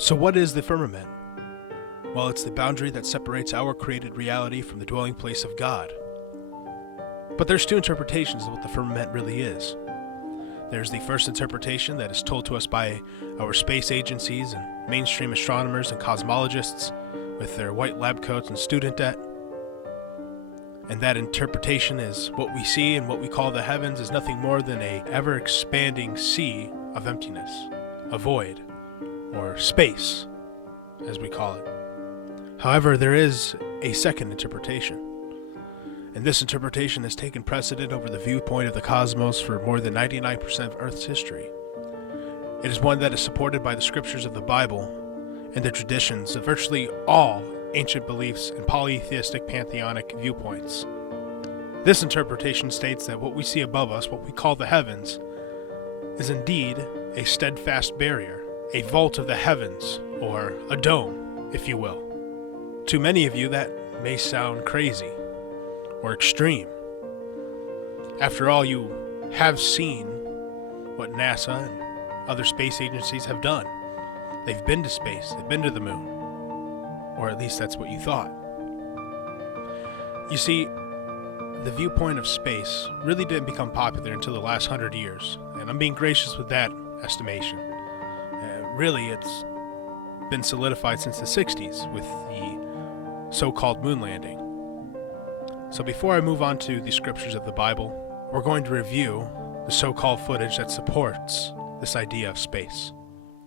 So what is the firmament? Well, it's the boundary that separates our created reality from the dwelling place of God. But there's two interpretations of what the firmament really is. There's the first interpretation that is told to us by our space agencies and mainstream astronomers and cosmologists with their white lab coats and student debt. And that interpretation is what we see and what we call the heavens is nothing more than a ever-expanding sea of emptiness, a void, or space, as we call it. However, there is a second interpretation. And this interpretation has taken precedent over the viewpoint of the cosmos for more than 99% of Earth's history. It is one that is supported by the scriptures of the Bible and the traditions of virtually all ancient beliefs and polytheistic pantheonic viewpoints. This interpretation states that what we see above us, what we call the heavens, is indeed a steadfast barrier, a vault of the heavens, or a dome, if you will. To many of you, that may sound crazy or extreme. After all, you have seen what NASA and other space agencies have done. They've been to space, they've been to the moon, or at least that's what you thought. You see, the viewpoint of space really didn't become popular until the last 100 years, and I'm being gracious with that estimation. Really, it's been solidified since the 60s with the so-called moon landing. So before I move on to the scriptures of the Bible, we're going to review the so-called footage that supports this idea of space.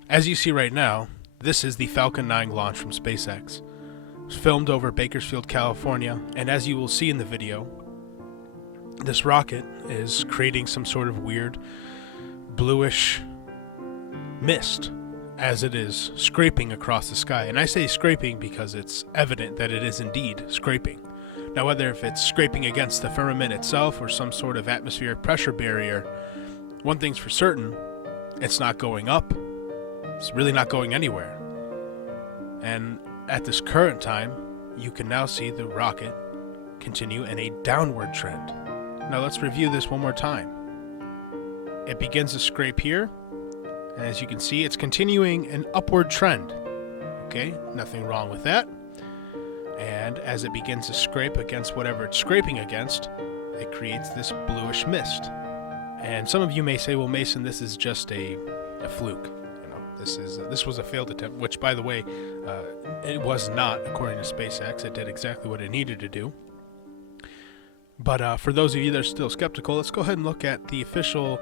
As you see right now, this is the Falcon 9 launch from SpaceX. It was filmed over Bakersfield, California, and as you will see in the video, this rocket is creating some sort of weird bluish mist as it is scraping across the sky. And I say scraping because it's evident that it is indeed scraping. Now, whether if it's scraping against the firmament itself or some sort of atmospheric pressure barrier, one thing's for certain, it's not going up. It's really not going anywhere. And at this current time, you can now see the rocket continue in a downward trend. Now let's review this one more time. It begins to scrape here, and as you can see, it's continuing an upward trend. Okay, nothing wrong with that. And as it begins to scrape against whatever it's scraping against, it creates this bluish mist. And some of you may say, well, Mason, this is just a fluke. You know, this was a failed attempt, which, by the way, it was not, according to SpaceX. It did exactly what it needed to do. But for those of you that are still skeptical, let's go ahead and look at the official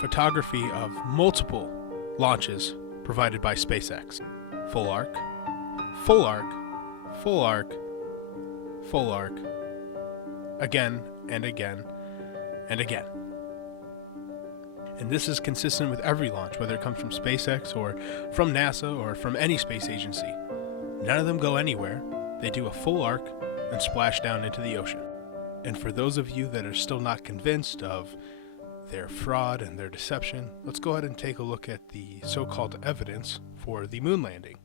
photography of multiple launches provided by SpaceX. Full arc, full arc, full arc, full arc, again and again and again. And this is consistent with every launch, whether it comes from SpaceX or from NASA or from any space agency. None of them go anywhere. They do a full arc and splash down into the ocean. And for those of you that are still not convinced of their fraud and their deception, let's go ahead and take a look at the so-called evidence for the moon landing.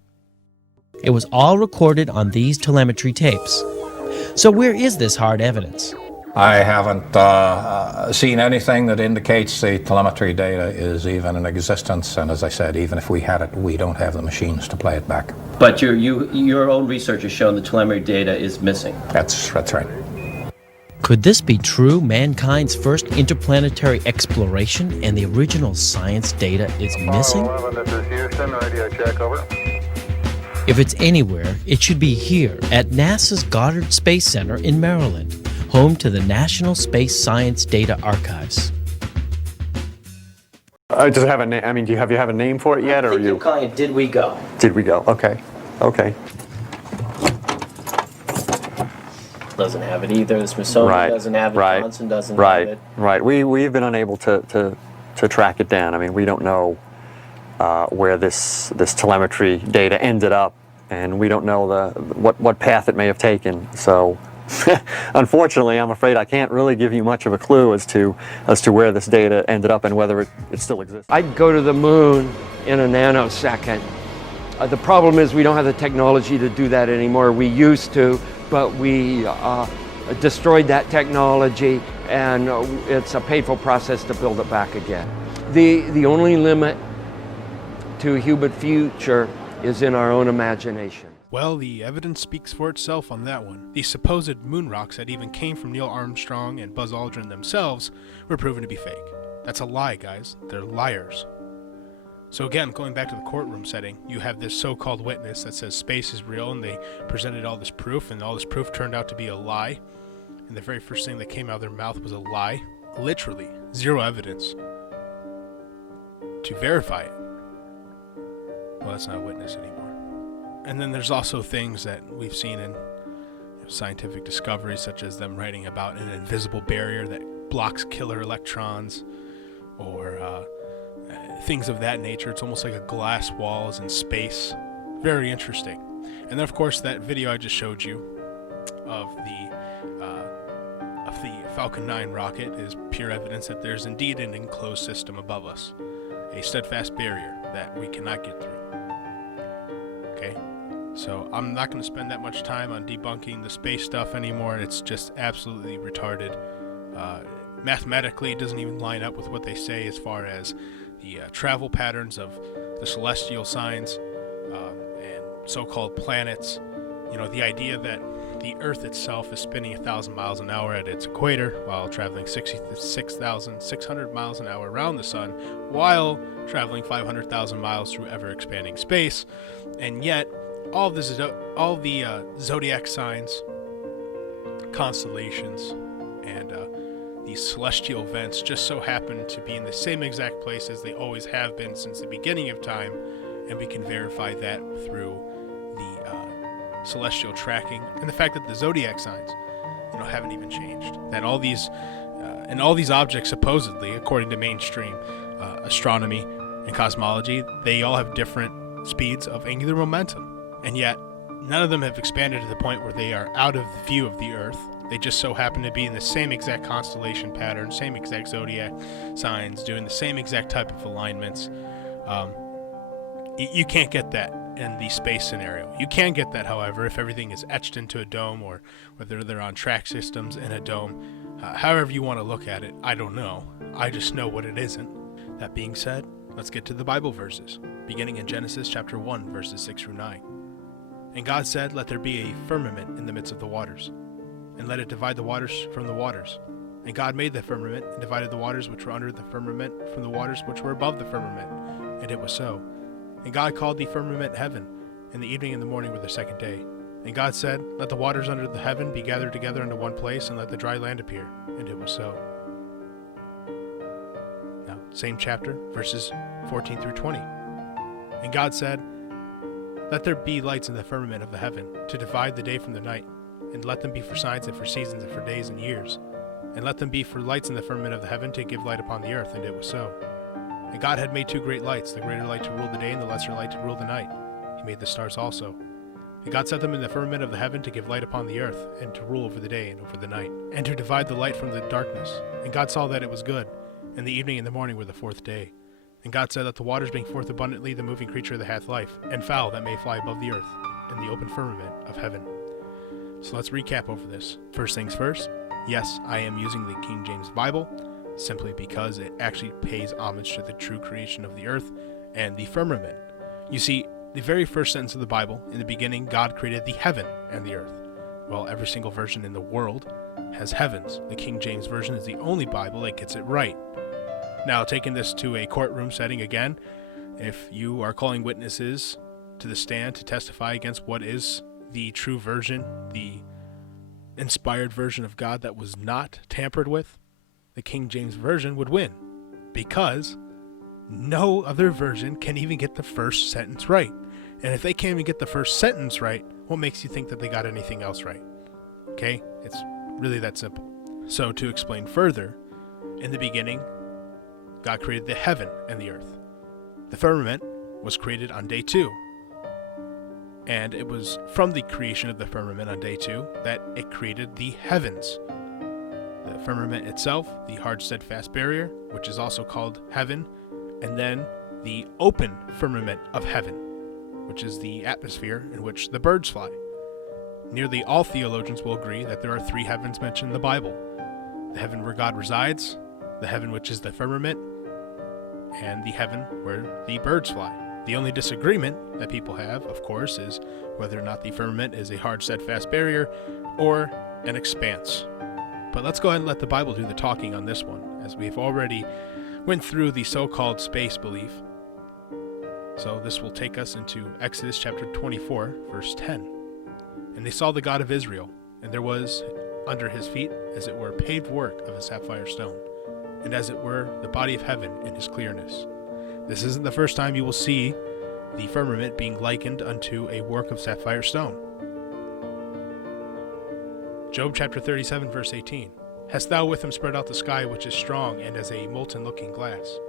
It was all recorded on these telemetry tapes. So where is this hard evidence? I haven't seen anything that indicates the telemetry data is even in existence, and as I said, even if we had it, we don't have the machines to play it back. But your own research has shown the telemetry data is missing. That's right. Could this be true? Mankind's first interplanetary exploration and the original science data is missing? 11, this is Houston, radio check, over. If it's anywhere, it should be here at NASA's Goddard Space Center in Maryland, home to the National Space Science Data Archives. Does it have a name? I mean, do you have a name for it yet, or I'm calling it Did We Go? Did we go? Okay. Doesn't have it either. The Smithsonian doesn't have it. Johnson doesn't have it. Right. We've been unable to track it down. I mean, we don't know where this telemetry data ended up, and we don't know what path it may have taken. So, unfortunately, I'm afraid I can't really give you much of a clue as to where this data ended up and whether it still exists. I'd go to the moon in a nanosecond. The problem is we don't have the technology to do that anymore. We used to, but we destroyed that technology, and it's a painful process to build it back again. The only limit to human future is in our own imagination. Well, the evidence speaks for itself on that one. These supposed moon rocks that even came from Neil Armstrong and Buzz Aldrin themselves were proven to be fake. That's a lie, guys. They're liars. So again, going back to the courtroom setting, you have this so-called witness that says space is real, and they presented all this proof, and all this proof turned out to be a lie. And the very first thing that came out of their mouth was a lie. Literally, zero evidence to verify it. Well, that's not a witness anymore. And then there's also things that we've seen in scientific discoveries, such as them writing about an invisible barrier that blocks killer electrons, or things of that nature. It's almost like a glass wall is in space. Very interesting. And then, of course, that video I just showed you of the Falcon 9 rocket is pure evidence that there's indeed an enclosed system above us, a steadfast barrier that we cannot get through. Okay, so I'm not going to spend that much time on debunking the space stuff anymore. It's just absolutely retarded. Mathematically, it doesn't even line up with what they say as far as the travel patterns of the celestial signs and so-called planets. You know, the idea that the Earth itself is spinning 1,000 miles an hour at its equator while traveling 66,600 miles an hour around the sun, while traveling 500,000 miles through ever-expanding space. And yet, all the zodiac signs, constellations, and these celestial events just so happen to be in the same exact place as they always have been since the beginning of time, and we can verify that through the celestial tracking and the fact that the zodiac signs, haven't even changed. That all these objects, supposedly, according to mainstream astronomy and cosmology, they all have different speeds of angular momentum, and yet none of them have expanded to the point where they are out of the view of the Earth. They just so happen to be in the same exact constellation pattern, same exact zodiac signs, doing the same exact type of alignments. You can't get that in the space scenario. You can get that, however, if everything is etched into a dome, or whether they're on track systems in a dome. However you want to look at it, I don't know. I just know what it isn't. That being said, let's get to the Bible verses, beginning in Genesis chapter 1, verses 6 through 9. And God said, "Let there be a firmament in the midst of the waters, and let it divide the waters from the waters. And God made the firmament, and divided the waters which were under the firmament from the waters which were above the firmament. And it was so. And God called the firmament heaven, and the evening and the morning were the second day. And God said, Let the waters under the heaven be gathered together into one place, and let the dry land appear. And it was so." Now, same chapter, verses 14 through 20. And God said, "Let there be lights in the firmament of the heaven, to divide the day from the night, and let them be for signs and for seasons and for days and years. And let them be for lights in the firmament of the heaven, to give light upon the earth." And it was so. And God had made two great lights, the greater light to rule the day, and the lesser light to rule the night. He made the stars also. And God set them in the firmament of the heaven to give light upon the earth, and to rule over the day and over the night, and to divide the light from the darkness. And God saw that it was good. And the evening and the morning were the fourth day. And God said, "Let the waters bring forth abundantly the moving creature that hath life, and fowl that may fly above the earth, in the open firmament of heaven." So let's recap over this. First things first, yes, I am using the King James Bible, simply because it actually pays homage to the true creation of the earth and the firmament. You see, the very first sentence of the Bible, in the beginning, God created the heaven and the earth. Well, every single version in the world has heavens. The King James Version is the only Bible that gets it right. Now, taking this to a courtroom setting again, if you are calling witnesses to the stand to testify against what is the true version, the inspired version of God that was not tampered with, the King James Version would win, because no other version can even get the first sentence right. And if they can't even get the first sentence right, what makes you think that they got anything else right? Okay? It's really that simple. So to explain further, in the beginning, God created the heaven and the earth. The firmament was created on day 2. And it was from the creation of the firmament on day 2 that it created the heavens. The firmament itself, the hard steadfast barrier, which is also called heaven, and then the open firmament of heaven, which is the atmosphere in which the birds fly. Nearly all theologians will agree that there are 3 heavens mentioned in the Bible: the heaven where God resides, the heaven which is the firmament, and the heaven where the birds fly. The only disagreement that people have, of course, is whether or not the firmament is a hard, steadfast barrier or an expanse. But let's go ahead and let the Bible do the talking on this one, as we've already went through the so-called space belief. So this will take us into Exodus chapter 24, verse 10. And they saw the God of Israel, and there was under his feet, as it were, paved work of a sapphire stone, and as it were, the body of heaven in his clearness. This isn't the first time you will see the firmament being likened unto a work of sapphire stone. Job chapter 37, verse 18. Hast thou with him spread out the sky, which is strong, and as a molten looking glass?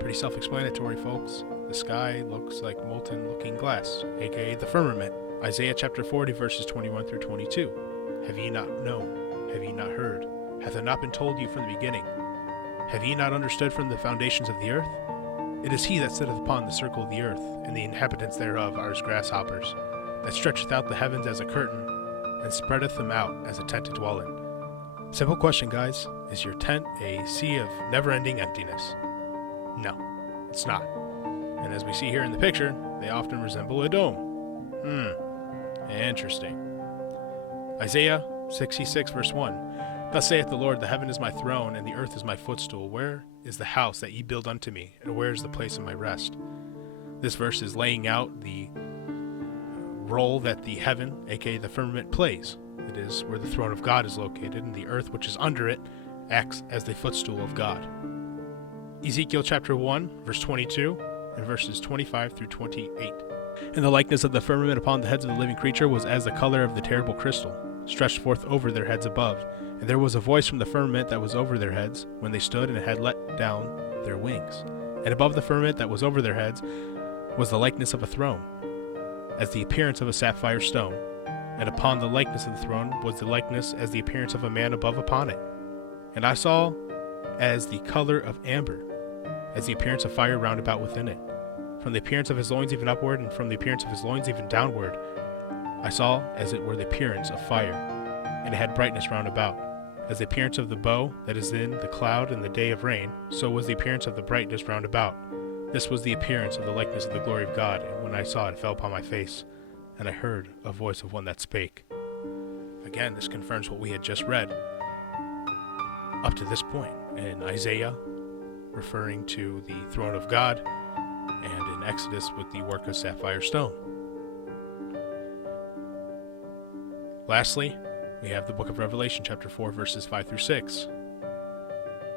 Pretty self-explanatory, folks. The sky looks like molten looking glass, aka the firmament. Isaiah chapter 40, verses 21 through 22. Have ye not known? Have ye not heard? Hath it not been told you from the beginning? Have ye not understood from the foundations of the earth? It is he that sitteth upon the circle of the earth, and the inhabitants thereof are as grasshoppers, that stretcheth out the heavens as a curtain, and spreadeth them out as a tent to dwell in. Simple question, guys. Is your tent a sea of never-ending emptiness? No, it's not. And as we see here in the picture, they often resemble a dome. Interesting. Isaiah 66, verse 1. Thus saith the Lord, the heaven is my throne, and the earth is my footstool. Where is the house that ye build unto me, and where is the place of my rest? This verse is laying out the role that the heaven, aka the firmament, plays. It is where the throne of God is located, and the earth which is under it acts as the footstool of God. Ezekiel chapter 1, verse 22, and verses 25 through 28. And the likeness of the firmament upon the heads of the living creature was as the color of the terrible crystal, stretched forth over their heads above. And there was a voice from the firmament that was over their heads, when they stood and had let down their wings. And above the firmament that was over their heads was the likeness of a throne, as the appearance of a sapphire stone. And upon the likeness of the throne was the likeness as the appearance of a man above upon it. And I saw as the color of amber, as the appearance of fire round about within it. From the appearance of his loins even upward, and from the appearance of his loins even downward, I saw as it were the appearance of fire, and it had brightness round about. As the appearance of the bow that is in the cloud in the day of rain, so was the appearance of the brightness round about. This was the appearance of the likeness of the glory of God, and when I saw it, it fell upon my face, and I heard a voice of one that spake. Again, this confirms what we had just read up to this point in Isaiah, referring to the throne of God, and in Exodus with the work of sapphire stone. Lastly, we have the book of Revelation, chapter 4, verses 5 through 6.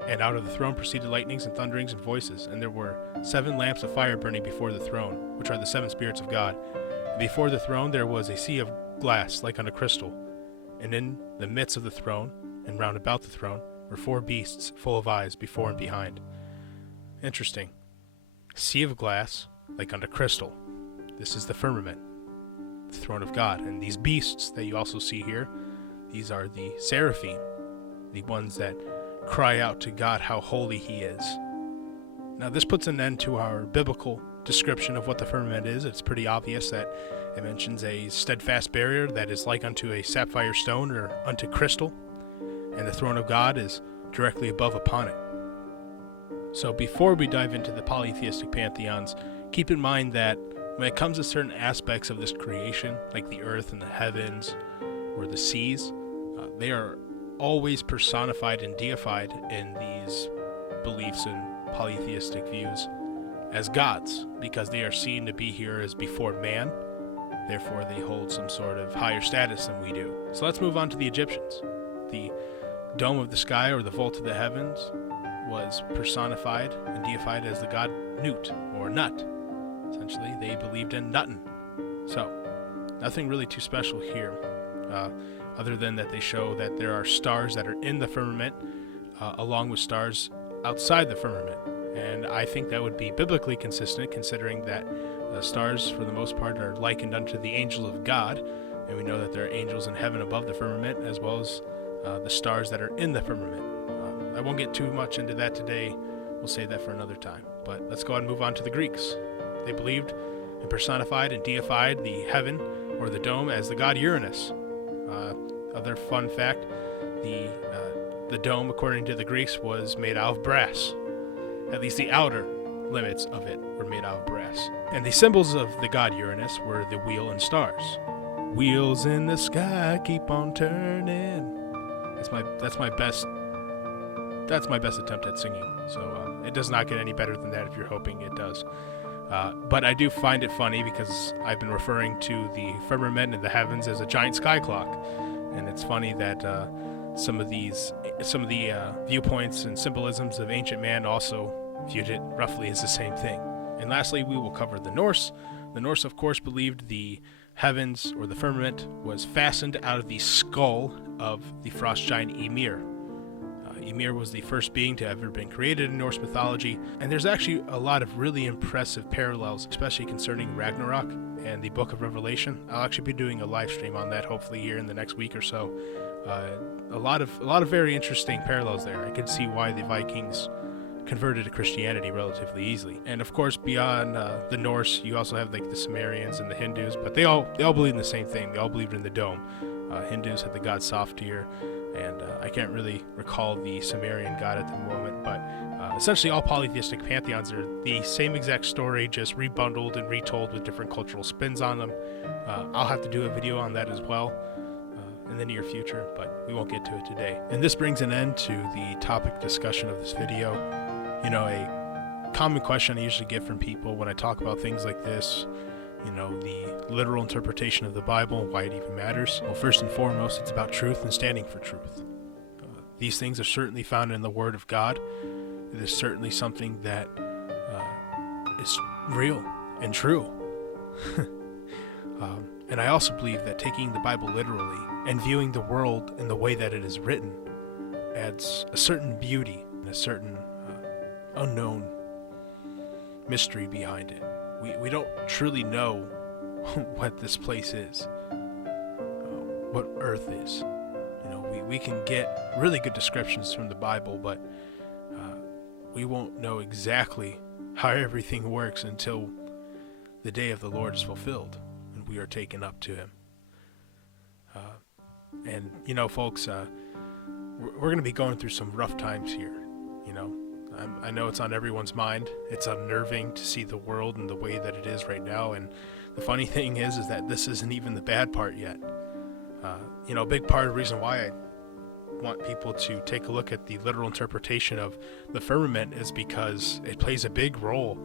And out of the throne proceeded lightnings and thunderings and voices, and there were 7 lamps of fire burning before the throne, which are the 7 spirits of God. And before the throne there was a sea of glass like unto crystal, and in the midst of the throne, and round about the throne, were 4 beasts full of eyes before and behind. Interesting. Sea of glass like unto crystal. This is the firmament, the throne of God. And these beasts that you also see here, these are the seraphim, the ones that cry out to God how holy he is. Now this puts an end to our biblical description of what the firmament is. It's pretty obvious that it mentions a steadfast barrier that is like unto a sapphire stone or unto crystal, and the throne of God is directly above upon it. So before we dive into the polytheistic pantheons, keep in mind that when it comes to certain aspects of this creation, like the earth and the heavens or the seas, they are always personified and deified in these beliefs and polytheistic views as gods, because they are seen to be here as before man. Therefore, they hold some sort of higher status than we do. So let's move on to the Egyptians. The dome of the sky, or the vault of the heavens, was personified and deified as the god Nut, or Nut. Essentially, they believed in Nuttin. So, nothing really too special here, other than that they show that there are stars that are in the firmament, along with stars outside the firmament. And I think that would be biblically consistent, considering that the stars, for the most part, are likened unto the angels of God, and we know that there are angels in heaven above the firmament, as well as the stars that are in the firmament. I won't get too much into that today. We'll save that for another time. But let's go ahead and move on to the Greeks. They believed and personified and deified the heaven, or the dome, as the god Uranus. Other fun fact, the dome, according to the Greeks, was made out of brass. At least the outer limits of it were made out of brass. And the symbols of the god Uranus were the wheel and stars. Wheels in the sky keep on turning. That's my best attempt at singing. So it does not get any better than that if you're hoping it does. But I do find it funny because I've been referring to the firmament in the heavens as a giant sky clock, and it's funny that some of the viewpoints and symbolisms of ancient man also viewed it roughly as the same thing. And lastly, we will cover the Norse. The Norse, of course, believed the heavens or the firmament was fastened out of the skull of the frost giant Ymir. Ymir was the first being to ever been created in Norse mythology, and there's actually a lot of really impressive parallels, especially concerning Ragnarok and the Book of Revelation. I'll actually be doing a live stream on that hopefully here in the next week or so. A lot of very interesting parallels there. I can see why the Vikings converted to Christianity relatively easily. And of course, beyond the Norse, you also have like the Sumerians and the Hindus, but they all believe in the same thing. They all believed in the dome. Hindus had the god Softir, and I can't really recall the Sumerian god at the moment, but essentially all polytheistic pantheons are the same exact story, just rebundled and retold with different cultural spins on them. I'll have to do a video on that as well in the near future, but we won't get to it today. And this brings an end to the topic discussion of this video. You know, a common question I usually get from people when I talk about things like this, you know, the literal interpretation of the Bible, why it even matters. Well, first and foremost, it's about truth and standing for truth. These things are certainly found in the Word of God. It is certainly something that is real and true. And I also believe that taking the Bible literally and viewing the world in the way that it is written adds a certain beauty and a certain unknown mystery behind it. We don't truly know what this place is, what Earth is. You know, we can get really good descriptions from the Bible, but we won't know exactly how everything works until the day of the Lord is fulfilled and we are taken up to Him. And you know, folks, we're going to be going through some rough times here. You know, I know it's on everyone's mind. It's unnerving to see the world in the way that it is right now. And the funny thing is that this isn't even the bad part yet. You know, a big part of the reason why I want people to take a look at the literal interpretation of the firmament is because it plays a big role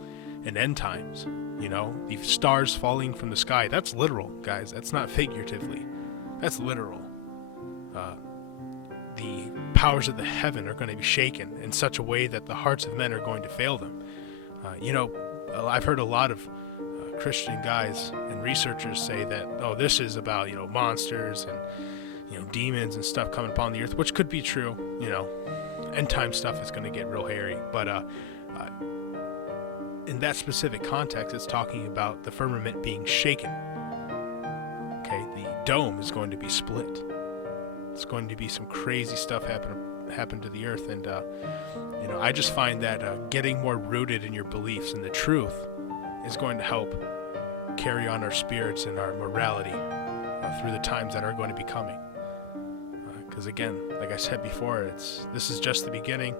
in end times. You know, the stars falling from the sky, that's literal, guys. That's not figuratively. That's literal. The powers of the heaven are going to be shaken in such a way that the hearts of men are going to fail them. You know, I've heard a lot of Christian guys and researchers say that, oh, this is about, you know, monsters and, you know, demons and stuff coming upon the earth, which could be true. You know, end time stuff is going to get real hairy. But in that specific context, it's talking about the firmament being shaken. Okay, the dome is going to be split. It's going to be some crazy stuff happen to the earth, and you know, I just find that getting more rooted in your beliefs and the truth is going to help carry on our spirits and our morality through the times that are going to be coming. Because again, like I said before, this is just the beginning,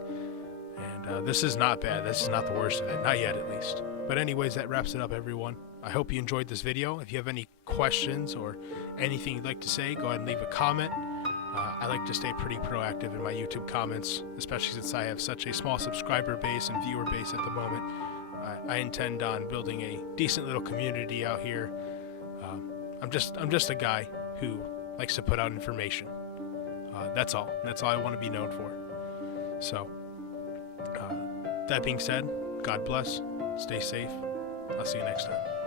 and this is not bad. This is not the worst of it, not yet at least. But anyways, that wraps it up, everyone. I hope you enjoyed this video. If you have any questions or anything you'd like to say, go ahead and leave a comment. I like to stay pretty proactive in my YouTube comments, especially since I have such a small subscriber base and viewer base at the moment. I intend on building a decent little community out here. I'm just a guy who likes to put out information. That's all. That's all I want to be known for. So, that being said, God bless. Stay safe. I'll see you next time.